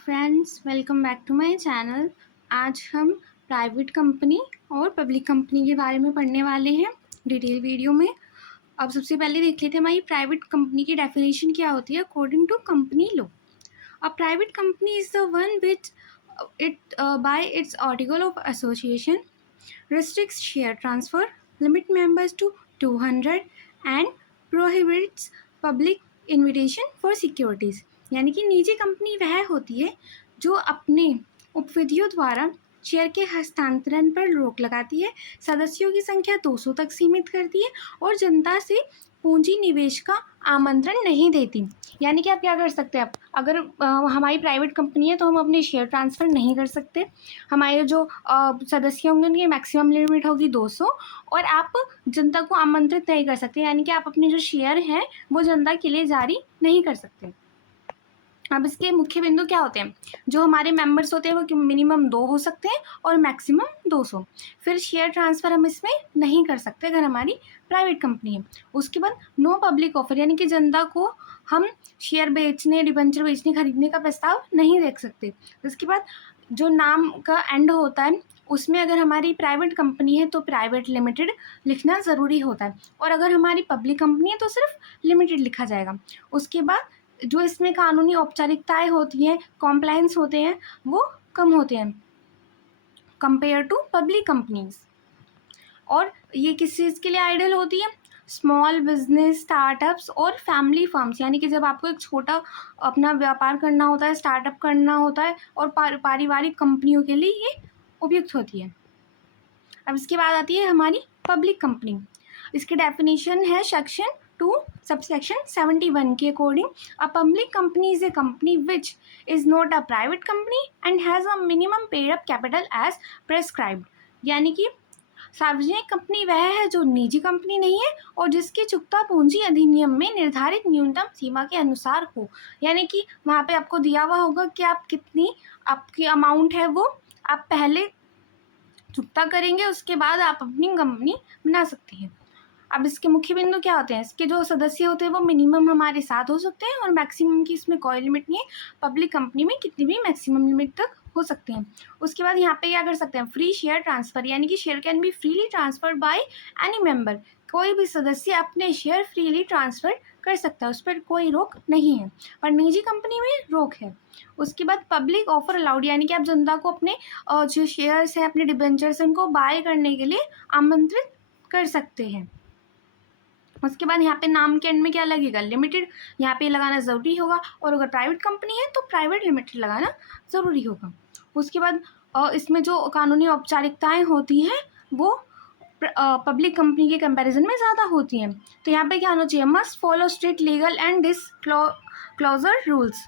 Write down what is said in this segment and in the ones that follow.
Friends, welcome back to my channel. आज हम private company और पब्लिक कंपनी के बारे में पढ़ने वाले हैं डिटेल वीडियो में। अब सबसे पहले देख लेते हैं हमारी प्राइवेट कंपनी की डेफिनेशन क्या होती है according to company law. A private company is the one which it by its article of association restricts share transfer, limit members to 200 and prohibits public invitation for securities। यानी कि निजी company वह होती है जो अपने उपविधियों द्वारा शेयर के हस्तांतरण पर रोक लगाती है, सदस्यों की संख्या 200 तक सीमित करती है और जनता से पूंजी निवेश का आमंत्रण नहीं देती। यानी कि आप क्या कर सकते हैं, आप अगर हमारी प्राइवेट कंपनी है तो हम अपने शेयर ट्रांसफ़र नहीं कर सकते। हमारे जो सदस्य होंगे उनकी मैक्सिमम लिमिट होगी 200 और आप जनता को आमंत्रित नहीं कर सकते, यानी कि आप अपने जो शेयर हैं वो जनता के लिए जारी नहीं कर सकते। अब इसके मुख्य बिंदु क्या होते हैं, जो हमारे मेंबर्स होते हैं वो मिनिमम 2 हो सकते हैं और मैक्सिमम 200। फिर शेयर ट्रांसफ़र हम इसमें नहीं कर सकते अगर हमारी प्राइवेट कंपनी है। उसके बाद नो पब्लिक ऑफर, यानी कि जनता को हम शेयर बेचने, डिबेंचर बेचने, खरीदने का प्रस्ताव नहीं देख सकते। उसके बाद जो नाम का एंड होता है उसमें अगर हमारी प्राइवेट कंपनी है तो प्राइवेट लिमिटेड लिखना ज़रूरी होता है, और अगर हमारी पब्लिक कंपनी है तो सिर्फ लिमिटेड लिखा जाएगा। उसके बाद जो इसमें कानूनी औपचारिकताएं होती हैं, कॉम्प्लायंस होते हैं, वो कम होते हैं कंपेयर टू पब्लिक कंपनीज। और ये किस चीज़ के लिए आइडियल होती है, स्मॉल बिजनेस, स्टार्टअप्स और फैमिली फर्म्स। यानी कि जब आपको एक छोटा अपना व्यापार करना होता है, स्टार्टअप करना होता है, और पारिवारिक कंपनियों के लिए ये उपयुक्त होती है। अब इसके बाद आती है हमारी पब्लिक कंपनी। इसकी डेफिनेशन है सेक्शन 2 सबसेक्शन 71 के according, a public company is a company which is not a private company and has a minimum paid up capital as prescribed. यानी कि सार्वजनिक कंपनी वह है जो निजी कंपनी नहीं है और जिसकी चुकता पूंजी अधिनियम में निर्धारित न्यूनतम सीमा के अनुसार हो। यानी कि वहाँ पे आपको दिया हुआ होगा कि आप कितनी आपकी अमाउंट है वो आप पहले चुकता करेंगे, उसके बाद आप अपनी कंपनी बना सकते हैं। अब इसके मुख्य बिंदु क्या होते हैं, इसके जो सदस्य होते हैं वो मिनिमम हमारे 7 हो सकते हैं और मैक्सिमम की इसमें कोई लिमिट नहीं है। पब्लिक कंपनी में कितनी भी मैक्सिमम लिमिट तक हो सकते हैं। उसके बाद यहाँ पे क्या कर सकते हैं, फ्री शेयर ट्रांसफ़र, यानी कि share can be freely transferred by any member. कोई भी सदस्य अपने शेयर फ्रीली ट्रांसफ़र कर सकता है, उस पर कोई रोक नहीं है, पर निजी कंपनी में रोक है। उसके बाद पब्लिक ऑफर अलाउड, यानी कि आप जनता को अपने जो शेयर्स हैं, अपने डिबेंचर्स हैं, उनको बाय करने के लिए आमंत्रित कर सकते हैं। उसके बाद यहाँ पे नाम के एंड में क्या लगेगा, लिमिटेड, यहाँ पे लगाना ज़रूरी होगा, और अगर प्राइवेट कंपनी है तो प्राइवेट लिमिटेड लगाना ज़रूरी होगा। उसके बाद इसमें जो कानूनी औपचारिकताएं होती हैं वो पब्लिक कंपनी के कंपैरिजन में ज़्यादा होती हैं। तो यहाँ पे क्या होना चाहिए, must follow strict legal and disclosure rules.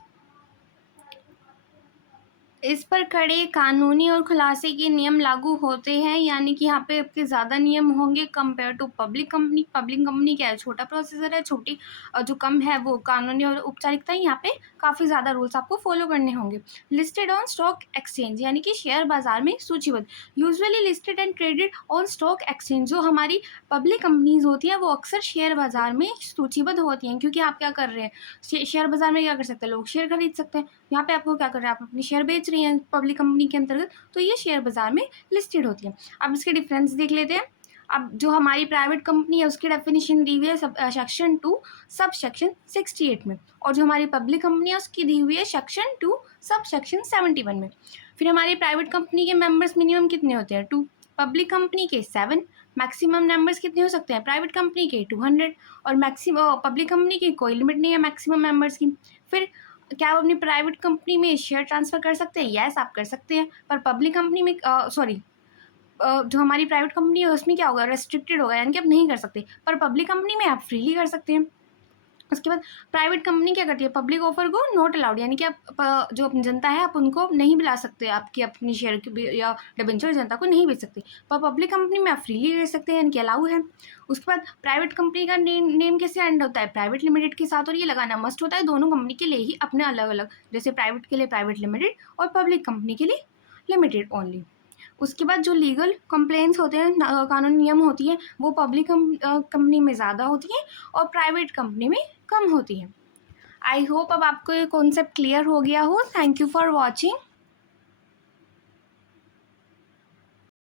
इस पर कड़े कानूनी और खुलासे के नियम लागू होते हैं, यानी कि यहाँ पे आपके ज़्यादा नियम होंगे compare to public company. Public company क्या है, छोटा प्रोसेसर है, छोटी जो कम है वो कानूनी और औपचारिकता, यहाँ पे काफ़ी ज़्यादा रूल्स आपको फॉलो करने होंगे। लिस्टेड ऑन स्टॉक एक्सचेंज, यानी कि शेयर बाजार में सूचीबद्ध, usually listed and traded on stock exchange. जो हमारी पब्लिक कंपनीज होती हैं वो अक्सर शेयर बाजार में सूचीबद्ध होती हैं, क्योंकि आप क्या कर रहे हैं, शेयर बाजार में क्या कर सकते हैं, लोग शेयर खरीद सकते हैं। यहाँ पे आपको क्या कर रहे हैं, आप अपनी शेयर बेच रही हैं पब्लिक कंपनी के अंतर्गत, तो ये शेयर बाजार में लिस्टेड होती है। अब इसके डिफरेंस देख लेते हैं। अब जो हमारी प्राइवेट कंपनी है उसकी डेफिनेशन दी हुई है सेक्शन 2 सब सेक्शन 68 में, और जो हमारी पब्लिक कंपनी है उसकी दी हुई है सेक्शन 2 सब सेक्शन 71 में। फिर हमारी प्राइवेट कंपनी के मेंबर्स मिनिमम कितने होते हैं, 2, पब्लिक कंपनी के 7, मैक्सिमम मेंबर्स कितने हो सकते हैं, प्राइवेट कंपनी के 200, और मैक्सिमम पब्लिक कंपनी की कोई लिमिट नहीं है मैक्सिमम मेंबर्स की। फिर क्या आप अपनी प्राइवेट कंपनी में शेयर ट्रांसफ़र कर सकते हैं, यस आप कर सकते हैं, पर पब्लिक कंपनी में जो हमारी प्राइवेट कंपनी है उसमें क्या होगा, रेस्ट्रिक्टेड होगा, यानी कि आप नहीं कर सकते, पर पब्लिक कंपनी में आप फ्रीली कर सकते हैं। उसके बाद प्राइवेट कंपनी क्या करती है, पब्लिक ऑफर को नॉट अलाउड, यानी कि आप जो अपनी जनता है आप उनको नहीं बुला सकते, आपकी अपनी शेयर की या डिबेंचर जनता को नहीं बेच सकते, पर पब्लिक कंपनी में आप फ्रीली ले सकते हैं, यानी कि अलाउ है। उसके बाद प्राइवेट कंपनी का नेम कैसे एंड होता है, प्राइवेट लिमिटेड के साथ, और ये लगाना मस्ट होता है दोनों कंपनी के लिए ही अपने अलग अलग, जैसे प्राइवेट के लिए प्राइवेट लिमिटेड और पब्लिक कंपनी के लिए लिमिटेड ओनली। उसके बाद जो लीगल कंप्लेंट्स होते हैं, कानूनी नियम होती है, वो पब्लिक कंपनी में ज़्यादा होती हैं और प्राइवेट कंपनी में कम होती हैं। आई होप अब आपको ये कॉन्सेप्ट क्लियर हो गया हो। Thank you for watching.